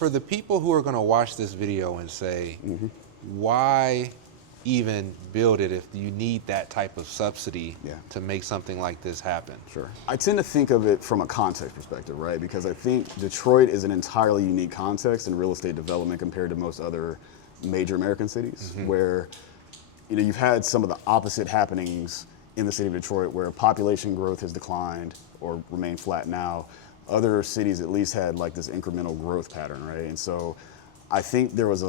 For the people who are going to watch this video and say, why even build it if you need that type of subsidy to make something like this happen? Sure. I tend to think of it from a context perspective, right? Because I think Detroit is an entirely unique context in real estate development compared to most other major American cities, where you've had some of the opposite happenings in the city of Detroit, where population growth has declined or remained flat now. Other cities at least had like this incremental growth pattern, right? And so I think there was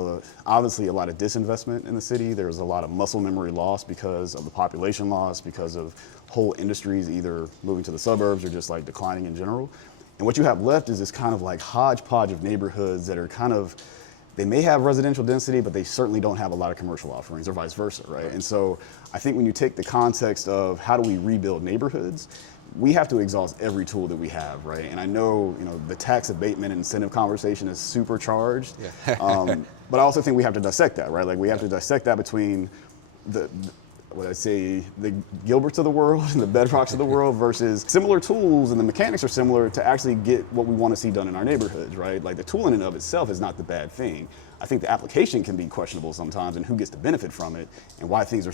obviously a lot of disinvestment in the city. There was a lot of muscle memory loss because of the population loss, because of whole industries either moving to the suburbs or just like declining in general. And what you have left is this kind of like hodgepodge of neighborhoods that are kind of, they may have residential density, but they certainly don't have a lot of commercial offerings, or vice versa, right? And so I think when you take the context of how do we rebuild neighborhoods, we have to exhaust every tool that we have, right? And I know, the tax abatement and incentive conversation is supercharged, but I also think we have to dissect that, right? Like we have to dissect that between the Gilberts of the world and the Bedrocks of the world versus similar tools, and the mechanics are similar to actually get what we want to see done in our neighborhoods, right? Like the tool in and of itself is not the bad thing. I think the application can be questionable sometimes, and who gets to benefit from it, and why things are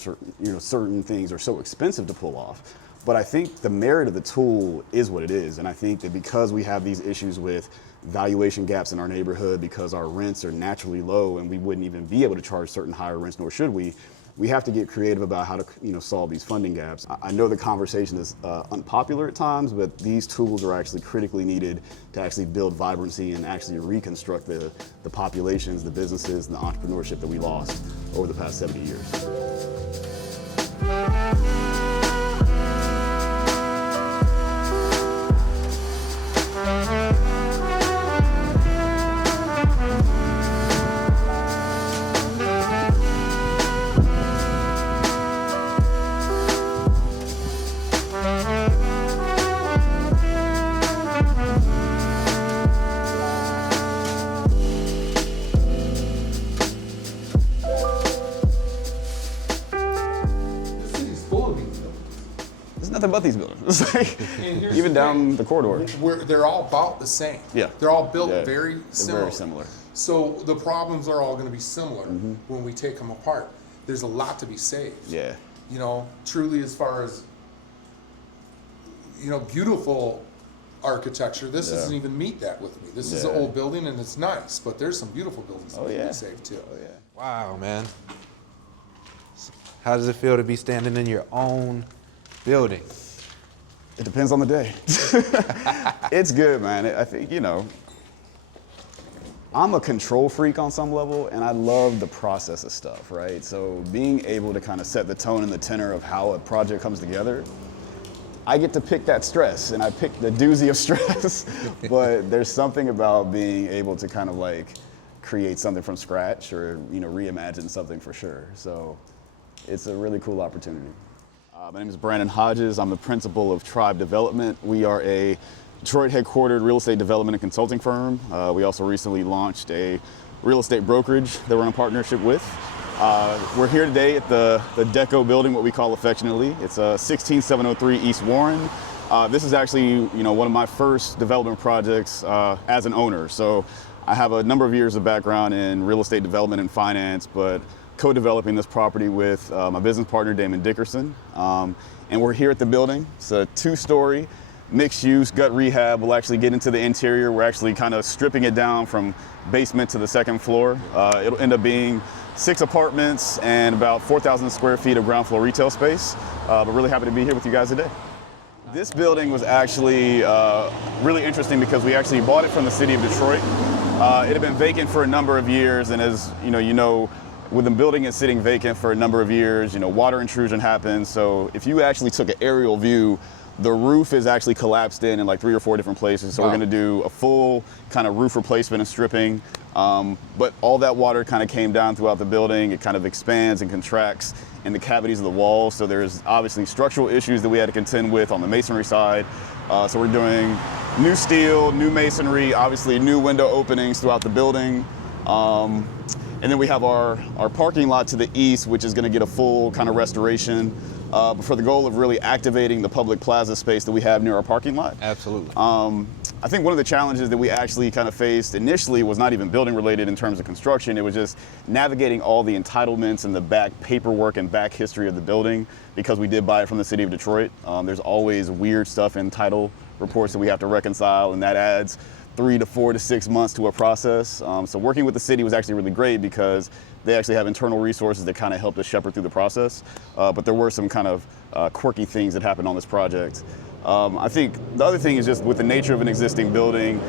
certain things are so expensive to pull off. But I think the merit of the tool is what it is. And I think that because we have these issues with valuation gaps in our neighborhood, because our rents are naturally low and we wouldn't even be able to charge certain higher rents, nor should we have to get creative about how to solve these funding gaps. I know the conversation is unpopular at times, but these tools are actually critically needed to actually build vibrancy and actually reconstruct the populations, the businesses, and the entrepreneurship that we lost over the past 70 years. Nothing but these buildings. It's like, even down the corridor. They're all about the same. Yeah. They're all built very similar. Very similar. So the problems are all going to be similar when we take them apart. There's a lot to be saved. Yeah. Truly, as far as beautiful architecture, this doesn't even meet that with me. This is an old building and it's nice, but there's some beautiful buildings that can be saved too. Oh yeah. Wow, man. How does it feel to be standing in your own building? It depends on the day. It's good, man. I think, I'm a control freak on some level, and I love the process of stuff, right? So being able to kind of set the tone and the tenor of how a project comes together, I get to pick that stress, and I pick the doozy of stress, but there's something about being able to kind of like create something from scratch or, reimagine something for sure. So it's a really cool opportunity. My name is Brandon Hodges. I'm the principal of Tribe Development. We are a Detroit headquartered real estate development and consulting firm. We also recently launched a real estate brokerage that we're in a partnership with. We're here today at the Deco building, what we call affectionately. It's 16703 East Warren. This is actually one of my first development projects as an owner. So I have a number of years of background in real estate development and finance, but co-developing this property with my business partner, Damon Dickerson. And we're here at the building. It's a 2-story mixed use gut rehab. We'll actually get into the interior. We're actually kind of stripping it down from basement to the second floor. It'll end up being 6 apartments and about 4,000 square feet of ground floor retail space. But really happy to be here with you guys today. This building was actually really interesting because we actually bought it from the city of Detroit. It had been vacant for a number of years, and as with the building is sitting vacant for a number of years, water intrusion happens. So if you actually took an aerial view, the roof is actually collapsed in like 3 or 4 different places. So we're going to do a full kind of roof replacement and stripping. But all that water kind of came down throughout the building. It kind of expands and contracts in the cavities of the walls. So there's obviously structural issues that we had to contend with on the masonry side. So we're doing new steel, new masonry, obviously new window openings throughout the building. And then we have our parking lot to the east, which is going to get a full kind of restoration for the goal of really activating the public plaza space that we have near our parking lot. Absolutely. I think one of the challenges that we actually kind of faced initially was not even building related in terms of construction. It was just navigating all the entitlements and the back paperwork and back history of the building, because we did buy it from the city of Detroit. There's always weird stuff in title reports that we have to reconcile, and that adds 3 to 4 to 6 months to a process. So working with the city was actually really great because they actually have internal resources that kind of helped us shepherd through the process. But there were some kind of quirky things that happened on this project. I think the other thing is just with the nature of an existing building,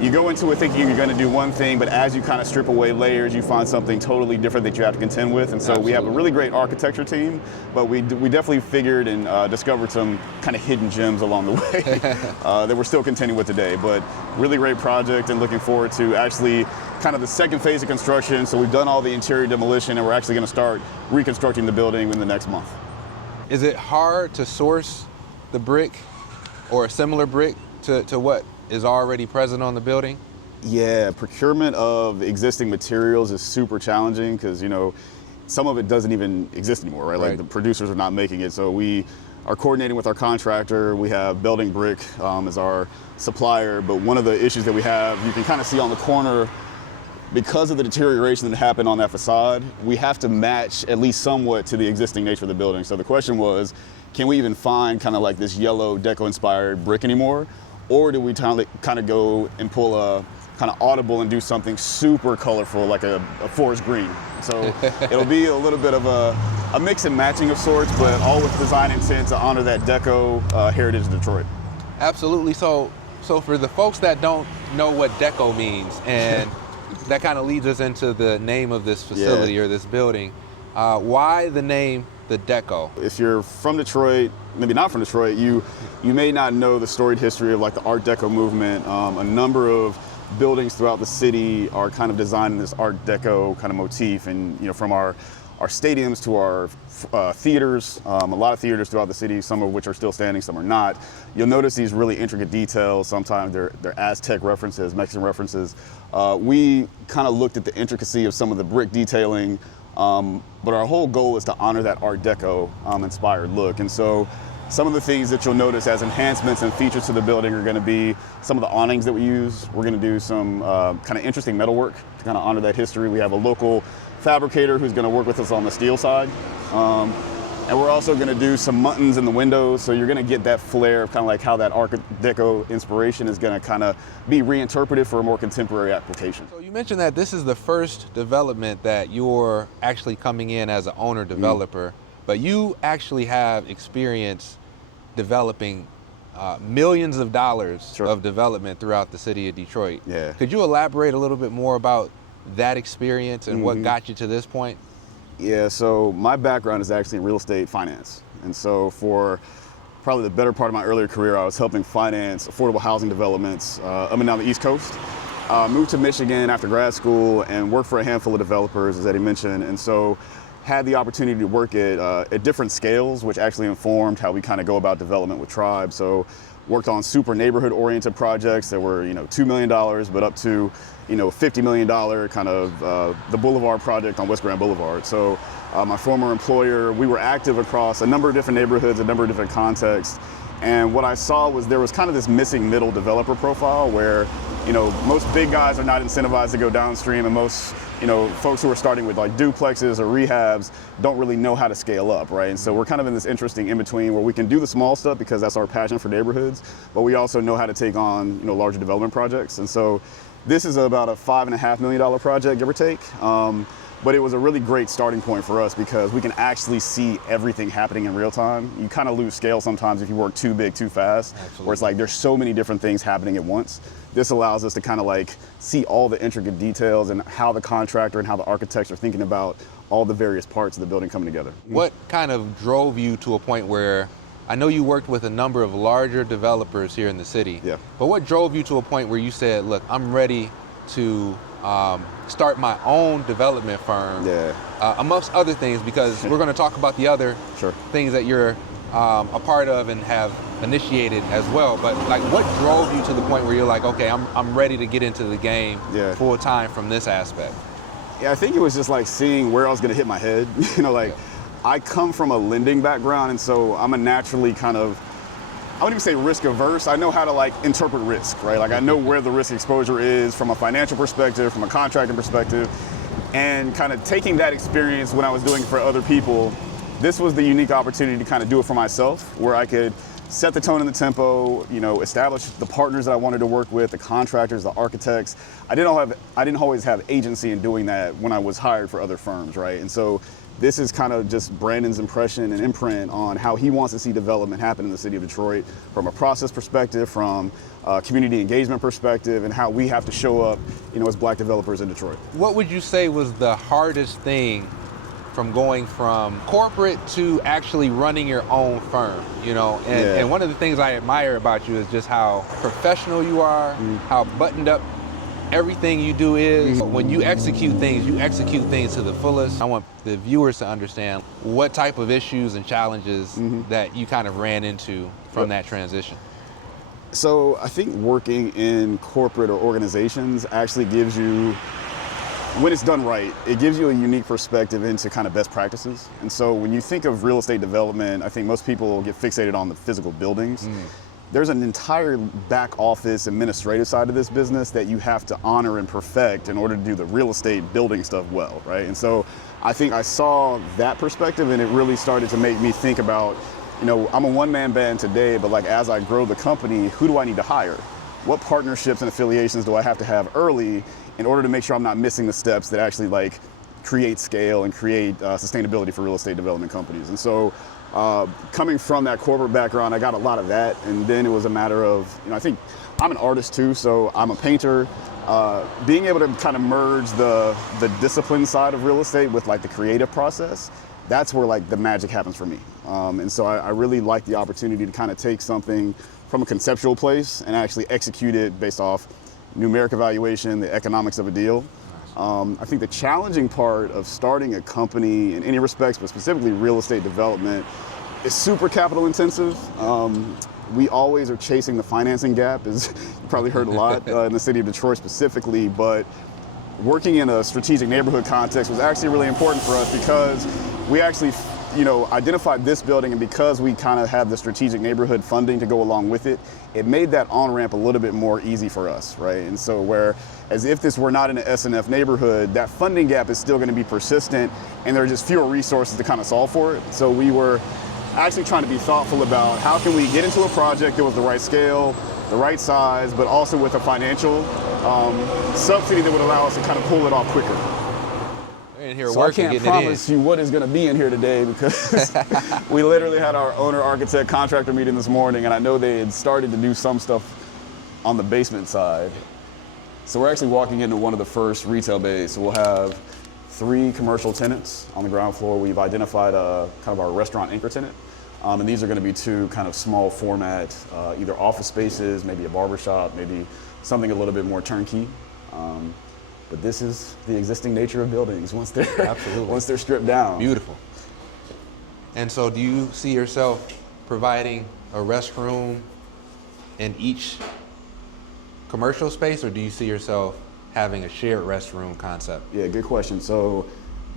you go into it thinking you're going to do one thing, but as you kind of strip away layers, you find something totally different that you have to contend with. And so we have a really great architecture team, but we definitely figured and discovered some kind of hidden gems along the way that we're still contending with today. But really great project, and looking forward to actually kind of the second phase of construction. So we've done all the interior demolition, and we're actually going to start reconstructing the building in the next month. Is it hard to source the brick or a similar brick to what is already present on the building? Yeah, procurement of existing materials is super challenging because, you know, some of it doesn't even exist anymore, right? Like the producers are not making it. So we are coordinating with our contractor. We have Building Brick as our supplier. But one of the issues that we have, you can kind of see on the corner, because of the deterioration that happened on that facade, we have to match at least somewhat to the existing nature of the building. So the question was, can we even find kind of like this yellow Deco-inspired brick anymore? Or do we kind of go and pull a kind of audible and do something super colorful, like a forest green? So it'll be a little bit of a mix and matching of sorts, but all with design intent to honor that Deco heritage of Detroit. Absolutely. So for the folks that don't know what Deco means, and that kind of leads us into the name of this facility or this building, why the name the Deco? If you're from Detroit, maybe not from Detroit, you may not know the storied history of like the Art Deco movement. A number of buildings throughout the city are kind of designed in this Art Deco kind of motif, and you know, from our stadiums to our theaters, a lot of theaters throughout the city, some of which are still standing, some are not. You'll notice these really intricate details. Sometimes they're Aztec references, Mexican references. We kind of looked at the intricacy of some of the brick detailing, but our whole goal is to honor that Art Deco inspired look. And so some of the things that you'll notice as enhancements and features to the building are going to be some of the awnings that we use. We're going to do some kind of interesting metalwork to kind of honor that history. We have a local fabricator who's going to work with us on the steel side. And we're also going to do some muttons in the windows, so you're going to get that flair of kind of like how that Art Deco inspiration is going to kind of be reinterpreted for a more contemporary application. So you mentioned that this is the first development that you're actually coming in as an owner developer, but you actually have experience developing millions of dollars of development throughout the city of Detroit. Yeah. Could you elaborate a little bit more about that experience and what got you to this point? Yeah, so my background is actually in real estate finance. And so for probably the better part of my earlier career, I was helping finance affordable housing developments up and down the East Coast. Moved to Michigan after grad school and worked for a handful of developers, as Eddy mentioned. And so had the opportunity to work at different scales, which actually informed how we kind of go about development with Tribe. So worked on super neighborhood-oriented projects that were, $2 million, but up to, $50 million kind of the Boulevard project on West Grand Boulevard. So my former employer, we were active across a number of different neighborhoods, a number of different contexts. And what I saw was there was kind of this missing middle developer profile where, most big guys are not incentivized to go downstream, and most, folks who are starting with like duplexes or rehabs don't really know how to scale up, right? And so we're kind of in this interesting in-between where we can do the small stuff because that's our passion for neighborhoods, but we also know how to take on, larger development projects. And so this is about a $5.5 million project, give or take. But it was a really great starting point for us because we can actually see everything happening in real time. You kind of lose scale sometimes if you work too big, too fast, where it's like there's so many different things happening at once. This allows us to kind of like see all the intricate details and how the contractor and how the architects are thinking about all the various parts of the building coming together. What kind of drove you to a point where, I know you worked with a number of larger developers here in the city, but what drove you to a point where you said, look, I'm ready to start my own development firm, amongst other things, because we're going to talk about the other things that you're a part of and have initiated as well. But like, what drove you to the point where you're like, okay, I'm ready to get into the game full time from this aspect? Yeah, I think it was just like seeing where I was going to hit my head. I come from a lending background, and so I'm a naturally kind of I wouldn't even say risk averse. I know how to like interpret risk, right? Like I know where the risk exposure is from a financial perspective, from a contracting perspective, and kind of taking that experience when I was doing it for other people, this was the unique opportunity to kind of do it for myself, where I could set the tone and the tempo, you know, establish the partners that I wanted to work with, the contractors, the architects. I didn't always have agency in doing that when I was hired for other firms, right? And so this is kind of just Brandon's impression and imprint on how he wants to see development happen in the city of Detroit from a process perspective, from a community engagement perspective, and how we have to show up, you know, as Black developers in Detroit. What would you say was the hardest thing from going from corporate to actually running your own firm, you know? And one of the things I admire about you is just how professional you are, how buttoned up everything you do is. When you execute things to the fullest. I want the viewers to understand what type of issues and challenges that you kind of ran into from that transition. So I think working in corporate or organizations actually gives you, when it's done right, it gives you a unique perspective into kind of best practices. And so when you think of real estate development, I think most people get fixated on the physical buildings. There's an entire back office administrative side of this business that you have to honor and perfect in order to do the real estate building stuff well, right? And so I think I saw that perspective, and it really started to make me think about, you know, I'm a one-man band today, but like as I grow the company, who do I need to hire? What partnerships and affiliations do I have to have early in order to make sure I'm not missing the steps that actually like create scale and create sustainability for real estate development companies? And so coming from that corporate background, I got a lot of that. And then it was a matter of, you know, I think I'm an artist too, so I'm a painter. Being able to kind of merge the discipline side of real estate with like the creative process, that's where like the magic happens for me. And so I really like the opportunity to kind of take something from a conceptual place and actually execute it based off numeric evaluation, the economics of a deal. I think the challenging part of starting a company in any respects, but specifically real estate development, is super capital intensive. We always are chasing the financing gap, as you probably heard a lot in the city of Detroit specifically, but working in a strategic neighborhood context was actually really important for us because we actually, you know, identified this building, and because we kind of have the strategic neighborhood funding to go along with it, it made that on-ramp a little bit more easy for us, right? And so where, as if this were not in an SNF neighborhood, that funding gap is still going to be persistent, and there are just fewer resources to kind of solve for it. So we were actually trying to be thoughtful about how can we get into a project that was the right scale, the right size, but also with a financial subsidy that would allow us to kind of pull it off quicker. So I can't promise you what is going to be in here today because we literally had our owner, architect, contractor meeting this morning, and I know they had started to do some stuff on the basement side. So we're actually walking into one of the first retail bays. So we'll have 3 commercial tenants on the ground floor. We've identified kind of our restaurant anchor tenant. And these are going to be 2 kind of small format, either office spaces, maybe a barbershop, maybe something a little bit more turnkey. But this is the existing nature of buildings once they're stripped down. Beautiful. And so do you see yourself providing a restroom in each commercial space, or do you see yourself having a shared restroom concept? Yeah, good question. So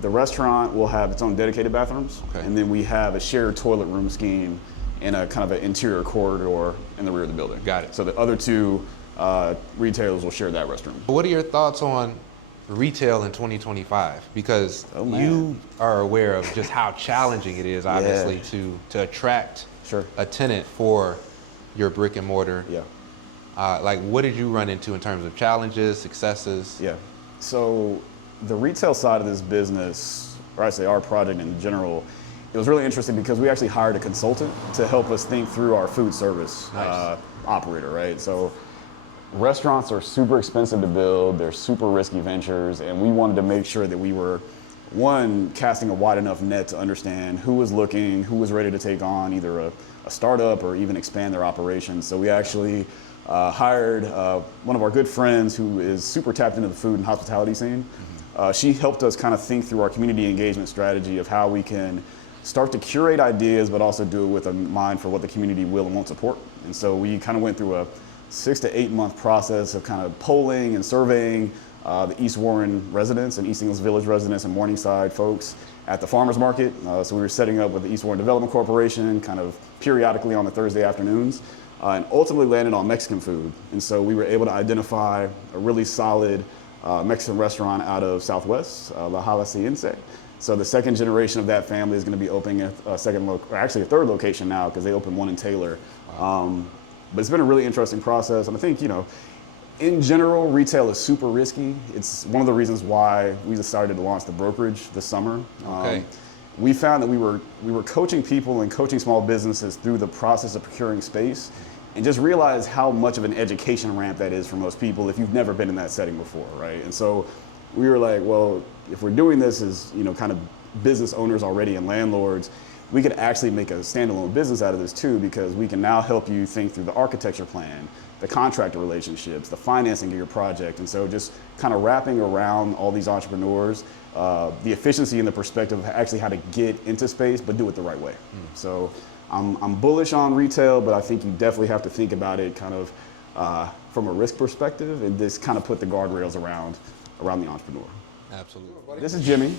the restaurant will have its own dedicated bathrooms, and then we have a shared toilet room scheme in a kind of an interior corridor in the rear of the building. Got it. So the other 2 retailers will share that restroom. What are your thoughts on retail in 2025? Because you are aware of just how challenging it is, obviously, to attract a tenant for your brick and mortar. Like, what did you run into in terms of challenges, successes? So the retail side of this business, or I say our project in general, it was really interesting because we actually hired a consultant to help us think through our food service operator, right? So restaurants are super expensive to build, they're super risky ventures, and we wanted to make sure that we were, one, casting a wide enough net to understand who was looking, who was ready to take on either a startup or even expand their operations. So we actually hired one of our good friends who is super tapped into the food and hospitality scene. She helped us kind of think through our community engagement strategy of how we can start to curate ideas, but also do it with a mind for what the community will and won't support. And so we kind of went through a 6 to 8 month process of kind of polling and surveying the East Warren residents and East Ingles Village residents and Morningside folks at the farmers market. So we were setting up with the East Warren Development Corporation kind of periodically on the Thursday afternoons, and ultimately landed on Mexican food. And so we were able to identify a really solid Mexican restaurant out of Southwest, La Jalisciense. So the second generation of that family is going to be opening a third location now, because they opened one in Taylor. But it's been a really interesting process, and I think, in general, retail is super risky. It's one of the reasons why we decided to launch the brokerage this summer. Okay. We found that we were coaching people and coaching small businesses through the process of procuring space, and just realized how much of an education ramp that is for most people if you've never been in that setting before, right? And so we were like, well, if we're doing this as kind of business owners already and landlords, we could actually make a standalone business out of this too, because we can now help you think through the architecture plan, the contractor relationships, the financing of your project. And so just kind of wrapping around all these entrepreneurs, the efficiency and the perspective of actually how to get into space, but do it the right way. So I'm bullish on retail, but I think you definitely have to think about it kind of from a risk perspective, and just kind of put the guardrails around the entrepreneur. Absolutely. This is Jimmy.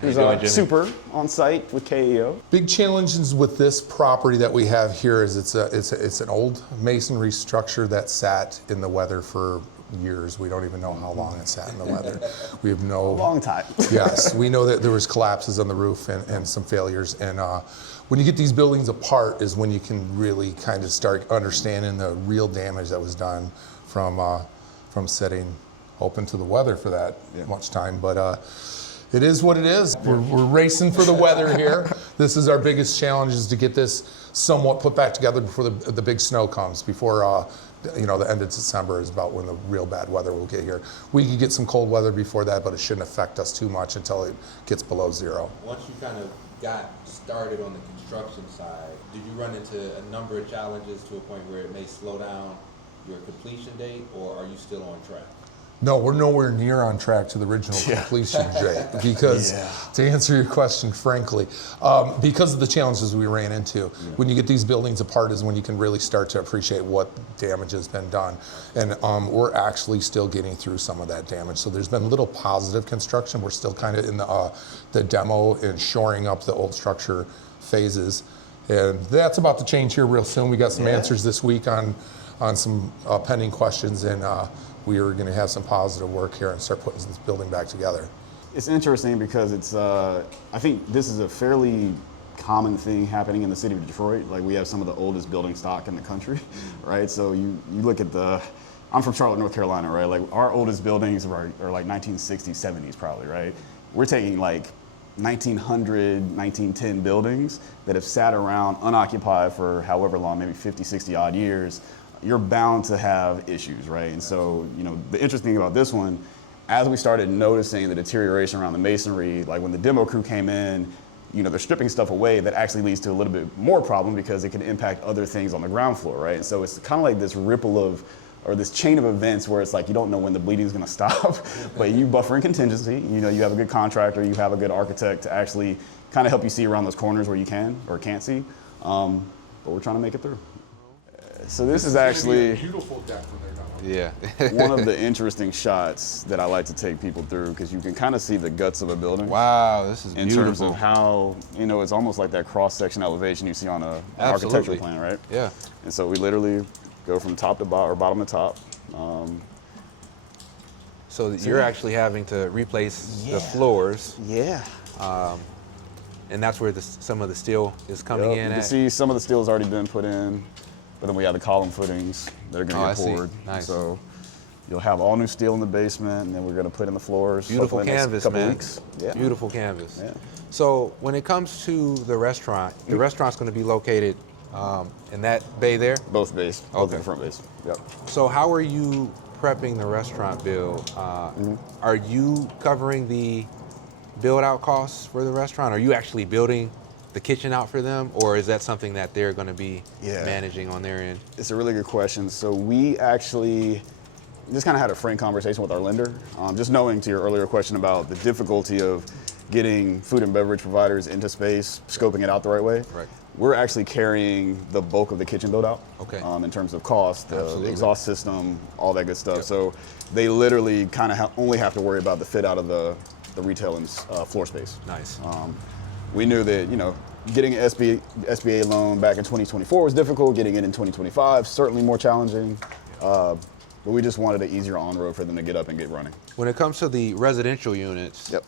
Who's super on site with KEO. Big challenges with this property that we have here is it's an old masonry structure that sat in the weather for years. We don't even know how long it sat in the weather. We have no... A long time. Yes, we know that there was collapses on the roof and some failures. And when you get these buildings apart is when you can really kind of start understanding the real damage that was done from sitting open to the weather for that much time. But it is what it is. We're racing for the weather here. This is our biggest challenge, is to get this somewhat put back together before the big snow comes, before the end of December is about when the real bad weather will get here. We could get some cold weather before that, but it shouldn't affect us too much until it gets below zero. Once you kind of got started on the construction side, did you run into a number of challenges to a point where it may slow down your completion date, or are you still on track? No, we're nowhere near on track to the original completion date, because to answer your question frankly, because of the challenges we ran into, when you get these buildings apart is when you can really start to appreciate what damage has been done. And we're actually still getting through some of that damage. So there's been little positive construction. We're still kind of in the demo and shoring up the old structure phases. And that's about to change here real soon. We got some answers this week on some pending questions, and we are going to have some positive work here and start putting this building back together. It's interesting because it's, I think this is a fairly common thing happening in the city of Detroit. Like, we have some of the oldest building stock in the country, right? So you look at I'm from Charlotte, North Carolina, right? Like, our oldest buildings are like 1960s, 70s probably, right? We're taking like 1900, 1910 buildings that have sat around unoccupied for however long, maybe 50, 60 odd years. You're bound to have issues, right? And so, the interesting thing about this one, as we started noticing the deterioration around the masonry, like when the demo crew came in, they're stripping stuff away that actually leads to a little bit more problem, because it can impact other things on the ground floor, right? And so it's kind of like this ripple or this chain of events where it's like you don't know when the bleeding is going to stop, but you buffer in contingency. You have a good contractor, you have a good architect to actually kind of help you see around those corners where you can or can't see. But we're trying to make it through. So this is actually a beautiful deck when they're done. Yeah. one of the interesting shots that I like to take people through, because you can kind of see the guts of a building. Wow, this is beautiful. In terms of how, it's almost like that cross-section elevation you see on an architectural plan, right? Yeah. And so we literally go from top to bottom, or bottom to top. So you're actually having to replace the floors. Yeah. And that's where some of the steel is coming in You can see some of the steel has already been put in. But then we have the column footings that are going to get poured. Nice. So you'll have all new steel in the basement, and then we're going to put in the floors. Beautiful canvas, man. Weeks. Yeah. Beautiful canvas. Yeah. So when it comes to the restaurant, the restaurant's going to be located in that bay there? Both bays. Both in the front bays. Yep. So how are you prepping the restaurant build? Are you covering the build-out costs for the restaurant? Are you actually building the kitchen out for them, or is that something that they're going to be managing on their end? It's a really good question. So we just kind of had a frank conversation with our lender, just knowing to your earlier question about the difficulty of getting food and beverage providers into space, scoping it out the right way. Right. We're actually carrying the bulk of the kitchen build out. Okay. In terms of cost, the exhaust system, all that good stuff. Yep. So they literally kind of only have to worry about the fit out of the retail and floor space. Nice. We knew that, you know, getting an SBA loan back in 2024 was difficult. Getting it in 2025, certainly more challenging. But we just wanted an easier on-road for them to get up and get running. When it comes to the residential units, Yep.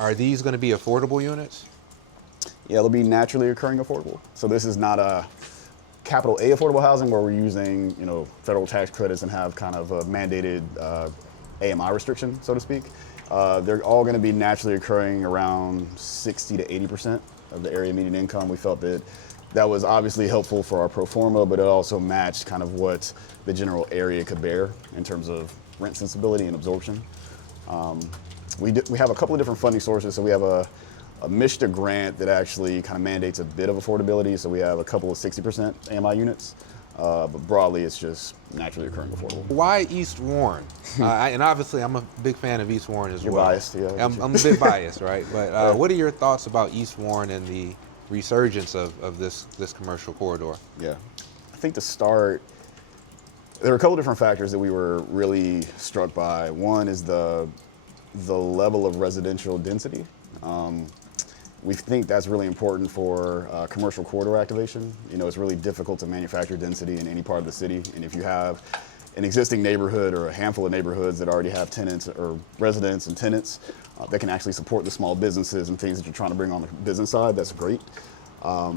are these going to be affordable units? Yeah, it'll be naturally occurring affordable. So this is not a capital A affordable housing where we're using, you know, federal tax credits and have kind of a mandated AMI restriction, so to speak. They're all going to be naturally occurring around 60 to 80% of the area median income. We felt that was obviously helpful for our pro forma, but it also matched kind of what the general area could bear in terms of rent sensibility and absorption. We have a couple of different funding sources. So we have a MISHDA grant that actually kind of mandates a bit of affordability. So we have a couple of 60% AMI units, but broadly it's just naturally occurring affordable. Why East Warren? And obviously I'm a big fan of East Warren as You're well. biased, yeah. I'm a bit biased, right? But what are your thoughts about East Warren and the resurgence of this commercial corridor? Yeah, I think to start, there are a couple different factors that we were really struck by. One is the level of residential density. We think that's really important for commercial corridor activation. You know, it's really difficult to manufacture density in any part of the city. And if you have an existing neighborhood or a handful of neighborhoods that already have tenants or residents and tenants that can actually support the small businesses and things that you're trying to bring on the business side, that's great. I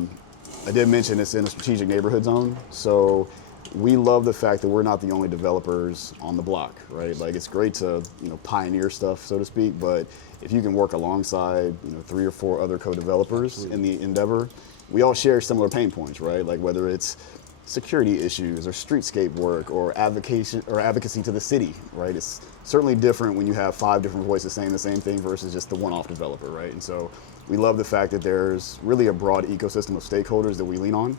did mention it's in a strategic neighborhood zone. So we love the fact that we're not the only developers on the block, right? Like it's great to, you know, pioneer stuff, so to speak, but if you can work alongside, you know, 3 or 4 other co-developers in the endeavor, we all share similar pain points, right? Like whether it's security issues or streetscape work or advocacy to the city, right? It's certainly different when you have 5 different voices saying the same thing versus just the one-off developer, right? And so we love the fact that there's really a broad ecosystem of stakeholders that we lean on.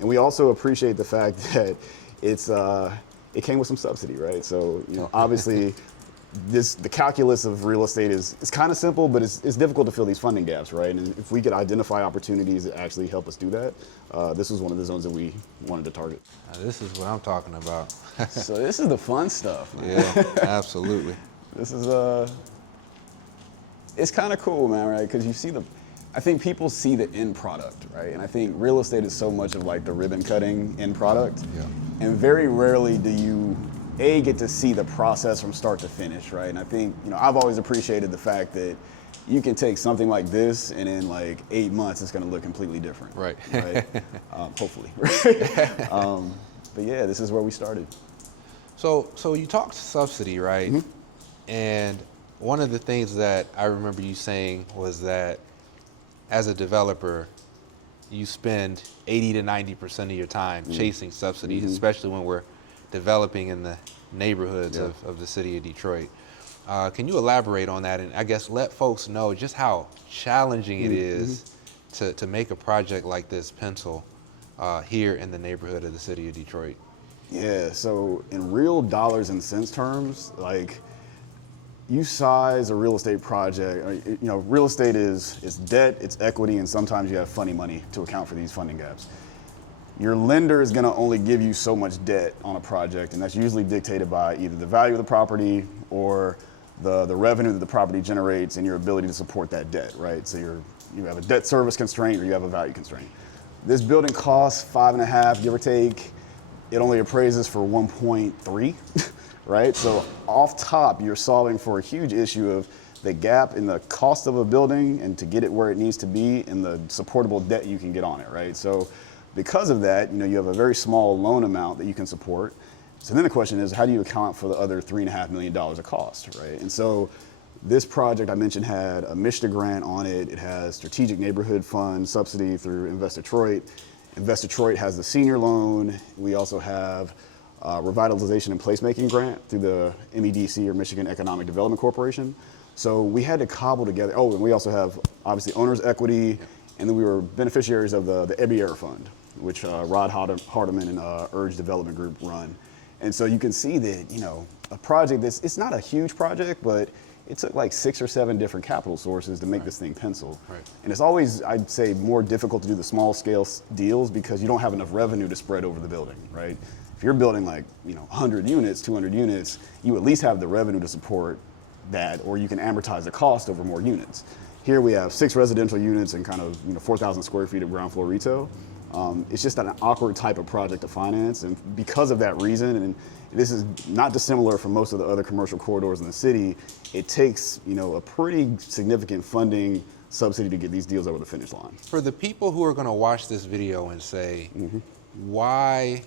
And we also appreciate the fact that it came with some subsidy, right? So, you know, obviously the calculus of real estate is kind of simple, but it's difficult to fill these funding gaps, right? And if we could identify opportunities that actually help us do that, this was one of the zones that we wanted to target. This is what I'm talking about. So this is the fun stuff, man. Yeah, absolutely. This is it's kind of cool, man, right? Because you see I think people see the end product, right? And I think real estate is so much of like the ribbon cutting end product. Yeah. And very rarely do you get to see the process from start to finish, right? And I think, you know, I've always appreciated the fact that you can take something like this and in like 8 months it's going to look completely different. Right. Hopefully. But yeah, this is where we started. So you talked subsidy, right? Mm-hmm. And one of the things that I remember you saying was that as a developer, you spend 80 to 90% of your time chasing subsidies, especially when we're developing in the neighborhoods of the city of Detroit. Can you elaborate on that and I guess let folks know just how challenging it is to make a project like this pencil here in the neighborhood of the city of Detroit? Yeah, so in real dollars and cents terms, like you size a real estate project, you know, real estate is debt, it's equity, and sometimes you have funny money to account for these funding gaps. Your lender is gonna only give you so much debt on a project, and that's usually dictated by either the value of the property or the revenue that the property generates and your ability to support that debt, right? So you have a debt service constraint or you have a value constraint. This building costs 5.5, give or take. It only appraises for 1.3. Right? So off top, you're solving for a huge issue of the gap in the cost of a building and to get it where it needs to be and the supportable debt you can get on it, right? So because of that, you know, you have a very small loan amount that you can support. So then the question is, how do you account for the other $3.5 million of cost, right? And so this project I mentioned had a MISHDA grant on it. It has strategic neighborhood fund subsidy through Invest Detroit. Invest Detroit has the senior loan. We also have revitalization and placemaking grant through the MEDC or Michigan Economic Development Corporation. So we had to cobble together. Oh, and we also have obviously owner's equity, and then we were beneficiaries of the Eddy Fund, which Rod Hardiman and Urge Development Group run. And so you can see that, a project it's not a huge project, but it took like 6 or 7 different capital sources to make this thing pencil. Right. And it's always, I'd say, more difficult to do the small scale deals because you don't have enough revenue to spread over the building, right? If you're building like, 100 units, 200 units, you at least have the revenue to support that, or you can amortize the cost over more units. Here we have 6 residential units and kind of 4,000 square feet of ground floor retail. It's just an awkward type of project to finance, and because of that reason, and this is not dissimilar from most of the other commercial corridors in the city, it takes a pretty significant funding subsidy to get these deals over the finish line. For the people who are going to watch this video and say, why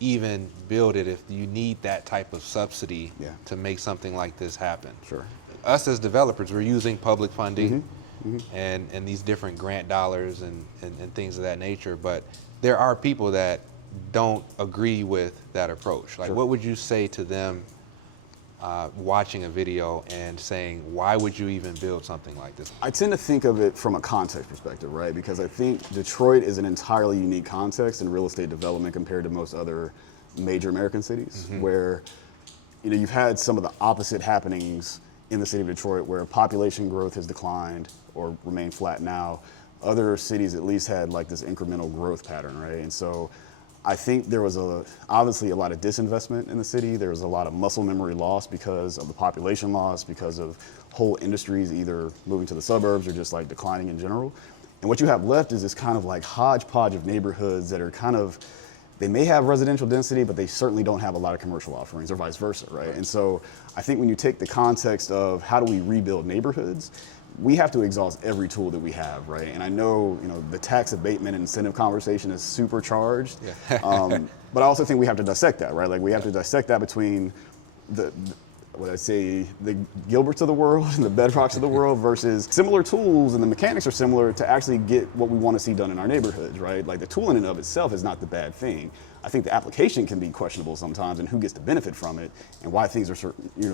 even build it if you need that type of subsidy to make something like this happen? Sure. Us as developers, we're using public funding and these different grant dollars and things of that nature, but there are people that don't agree with that approach. Like, what would you say to them watching a video and saying, why would you even build something like this? I tend to think of it from a context perspective, right? Because I think Detroit is an entirely unique context in real estate development compared to most other major American cities, where you've had some of the opposite happenings in the city of Detroit, where population growth has declined or remained flat now. Other cities at least had like this incremental growth pattern, right? And so I think there was obviously a lot of disinvestment in the city. There was a lot of muscle memory loss because of the population loss, because of whole industries either moving to the suburbs or just like declining in general. And what you have left is this kind of like hodgepodge of neighborhoods that are kind of, they may have residential density, but they certainly don't have a lot of commercial offerings, or vice versa, right? And so I think when you take the context of how do we rebuild neighborhoods, we have to exhaust every tool that we have, right? And I know, the tax abatement and incentive conversation is supercharged, but I also think we have to dissect that, right? Like we have to dissect that between the Gilberts of the world and the Bedrocks of the world versus similar tools, and the mechanics are similar to actually get what we want to see done in our neighborhoods, right? Like the tool in and of itself is not the bad thing. I think the application can be questionable sometimes, and who gets to benefit from it, and why things are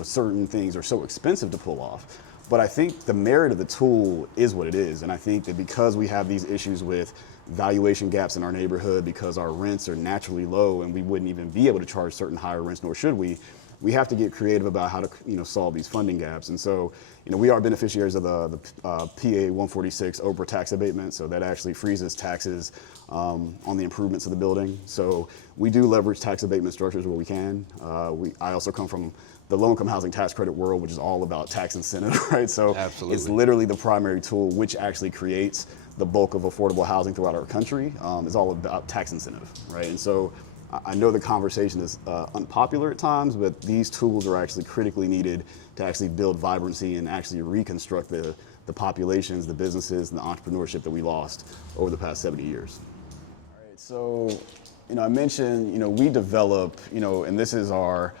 certain things are so expensive to pull off. But I think the merit of the tool is what it is, and I think that because we have these issues with valuation gaps in our neighborhood, because our rents are naturally low and we wouldn't even be able to charge certain higher rents, nor should we have to get creative about how to solve these funding gaps. And so we are beneficiaries of the PA 146 Oprah tax abatement, so that actually freezes taxes on the improvements of the building. So we do leverage tax abatement structures where we can. I also come from the low-income housing tax credit world, which is all about tax incentive, right? So it's literally the primary tool which actually creates the bulk of affordable housing throughout our country. Is all about tax incentive, right? And so I know the conversation is unpopular at times, but these tools are actually critically needed to actually build vibrancy and actually reconstruct the populations, the businesses, and the entrepreneurship that we lost over the past 70 years. All right, so I mentioned we develop and this is our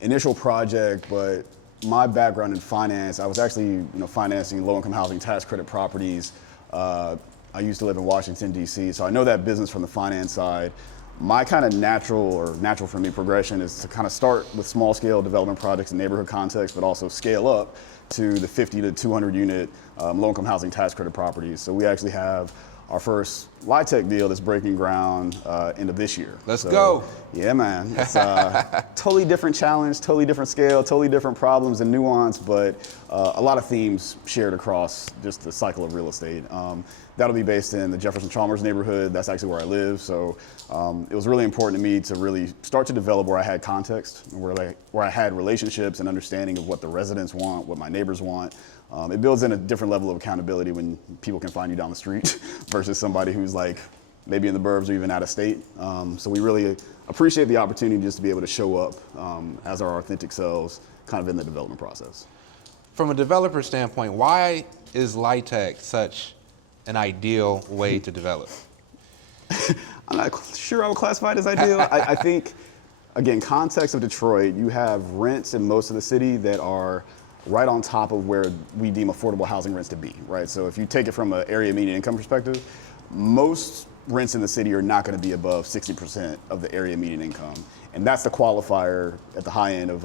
initial project, but my background in finance, I was actually financing low-income housing tax credit properties. I used to live in Washington, D.C., so I know that business from the finance side. My kind of natural for me progression is to kind of start with small scale development projects in neighborhood context, but also scale up to the 50 to 200 unit low-income housing tax credit properties. So we actually have our first LIHTC deal that's breaking ground end of this year. Let's go. Yeah, man. It's a totally different challenge, totally different scale, totally different problems and nuance, but a lot of themes shared across just the cycle of real estate. That'll be based in the Jefferson Chalmers neighborhood. That's actually where I live. So it was really important to me to really start to develop where I had context, where I had relationships and understanding of what the residents want, what my neighbors want. It builds in a different level of accountability when people can find you down the street versus somebody who's like maybe in the burbs or even out of state. So we really appreciate the opportunity just to be able to show up as our authentic selves kind of in the development process. From a developer standpoint, why is LIHTC such an ideal way to develop? I'm not sure I would classify it as ideal. I think, again, context of Detroit, you have rents in most of the city that are right on top of where we deem affordable housing rents to be, right? So if you take it from an area median income perspective, most rents in the city are not going to be above 60% of the area median income. And that's the qualifier at the high end of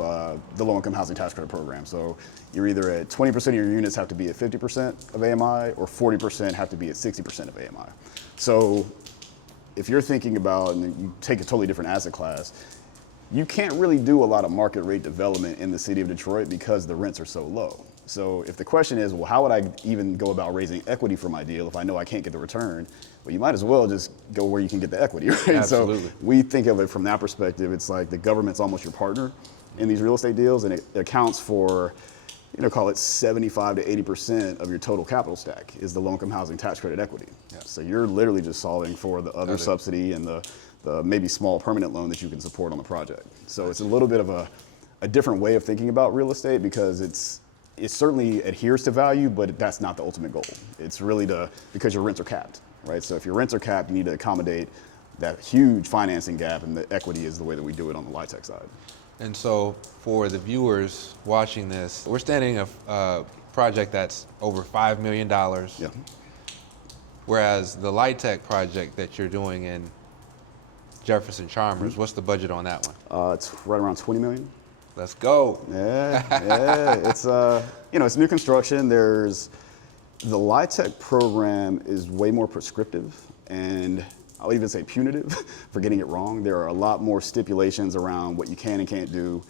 the low-income housing tax credit program. So you're either at 20% of your units have to be at 50% of AMI, or 40% have to be at 60% of AMI. So if you're thinking about, and you take a totally different asset class, you can't really do a lot of market rate development in the city of Detroit because the rents are so low. So if the question is, well, how would I even go about raising equity for my deal if I know I can't get the return? Well, you might as well just go where you can get the equity, right? Absolutely. So we think of it from that perspective. It's like the government's almost your partner in these real estate deals, and it accounts for, call it 75 to 80% of your total capital stack is the low-income housing tax credit equity. Yeah. So you're literally just solving for the other subsidy and the maybe small permanent loan that you can support on the project. So it's a little bit of a different way of thinking about real estate because it certainly adheres to value, but that's not the ultimate goal. It's really because your rents are capped, right? So if your rents are capped, you need to accommodate that huge financing gap, and the equity is the way that we do it on the LIHTC side. And so for the viewers watching this, we're standing a project that's over $5 million, Yeah. whereas the LIHTC project that you're doing in Jefferson Chalmers, what's the budget on that one? It's right around 20 million. Let's go. Yeah. It's it's new construction. The LIHTC program is way more prescriptive, and I'll even say punitive for getting it wrong. There are a lot more stipulations around what you can and can't do.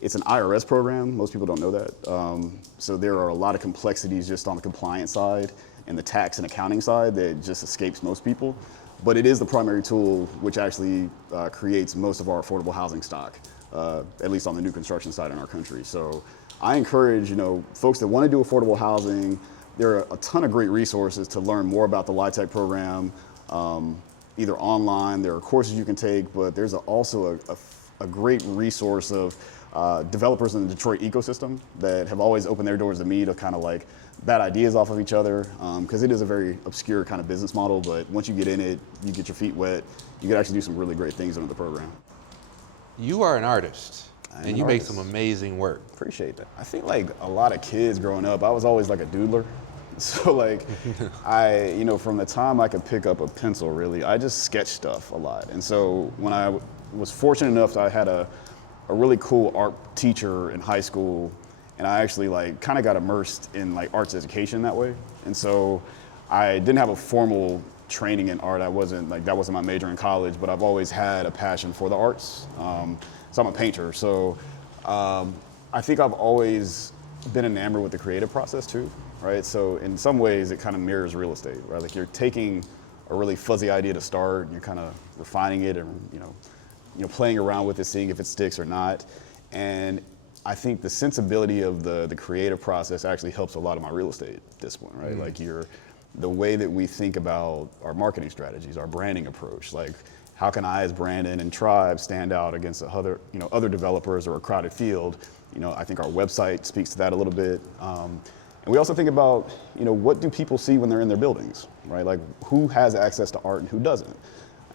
It's an IRS program. Most people don't know that. So there are a lot of complexities just on the compliance side and the tax and accounting side that just escapes most people. But it is the primary tool which actually creates most of our affordable housing stock, at least on the new construction side in our country. So I encourage, folks that want to do affordable housing, there are a ton of great resources to learn more about the LIHTC program, either online, there are courses you can take, but there's also a great resource of developers in the Detroit ecosystem that have always opened their doors to me to kind of like bat ideas off of each other, because it is a very obscure kind of business model, but once you get in it, you get your feet wet, you can actually do some really great things under the program. You are an artist, and you make some amazing work. Appreciate that. I think like a lot of kids growing up, I was always like a doodler. So like, from the time I could pick up a pencil, really, I just sketched stuff a lot. And so when I was fortunate enough that I had a really cool art teacher in high school, and I actually like kind of got immersed in like arts education that way. And so I didn't have a formal training in art. That wasn't my major in college, but I've always had a passion for the arts. So I'm a painter. So I think I've always been enamored with the creative process too, right? So in some ways it kind of mirrors real estate, right? Like you're taking a really fuzzy idea to start, and you're kind of refining it and, playing around with it, seeing if it sticks or not. And I think the sensibility of the creative process actually helps a lot of my real estate discipline, right? Mm-hmm. Like the way that we think about our marketing strategies, our branding approach, like how can I as Brandon and Tribe stand out against other developers or a crowded field? I think our website speaks to that a little bit. And we also think about, what do people see when they're in their buildings, right? Like who has access to art and who doesn't?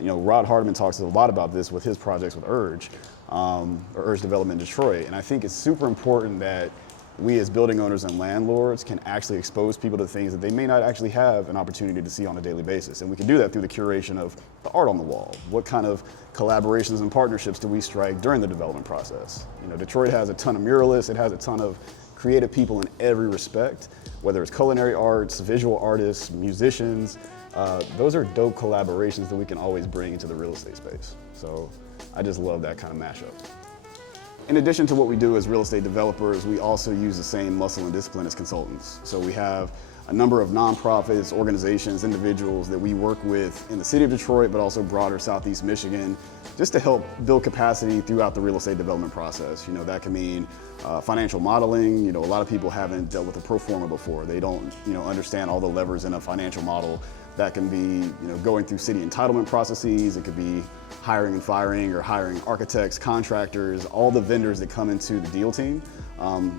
Rod Hardiman talks a lot about this with his projects with Urge, or Urge Development in Detroit. And I think it's super important that we as building owners and landlords can actually expose people to things that they may not actually have an opportunity to see on a daily basis. And we can do that through the curation of the art on the wall. What kind of collaborations and partnerships do we strike during the development process? Detroit has a ton of muralists. It has a ton of creative people in every respect, whether it's culinary arts, visual artists, musicians. Those are dope collaborations that we can always bring into the real estate space. So I just love that kind of mashup. In addition to what we do as real estate developers, we also use the same muscle and discipline as consultants. So we have a number of nonprofits, organizations, individuals that we work with in the city of Detroit, but also broader Southeast Michigan, just to help build capacity throughout the real estate development process. That can mean financial modeling. A lot of people haven't dealt with a pro forma before. They don't, understand all the levers in a financial model. That can be, going through city entitlement processes. It could be hiring and firing, or hiring architects, contractors, all the vendors that come into the deal team.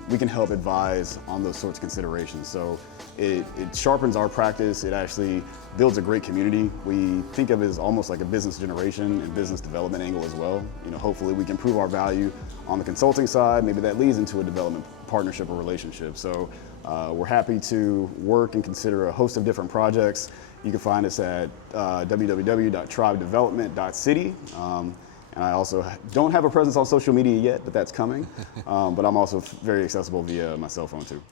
We can help advise on those sorts of considerations. So it sharpens our practice. It actually builds a great community. We think of it as almost like a business generation and business development angle as well. Hopefully we can prove our value on the consulting side. Maybe that leads into a development partnership or relationship. So we're happy to work and consider a host of different projects. You can find us at www.tribedevelopment.city. And I also don't have a presence on social media yet, but that's coming. But I'm also very accessible via my cell phone too.